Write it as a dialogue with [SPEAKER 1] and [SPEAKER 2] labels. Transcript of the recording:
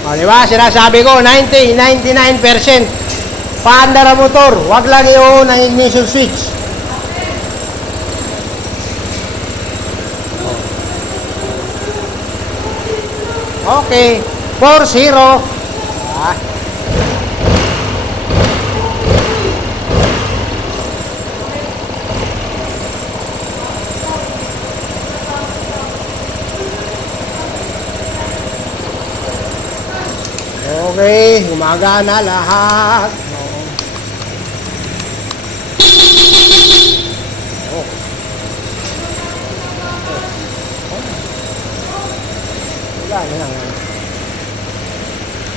[SPEAKER 1] O, di ba? Sinasabi ko, 90, 99%. Paandar ang motor. Huwag lang i-on ang ignition switch. Okay. 4-0. Ah. Okay, umaga na lahat. Oo. Oh. Oh. Wala na lang.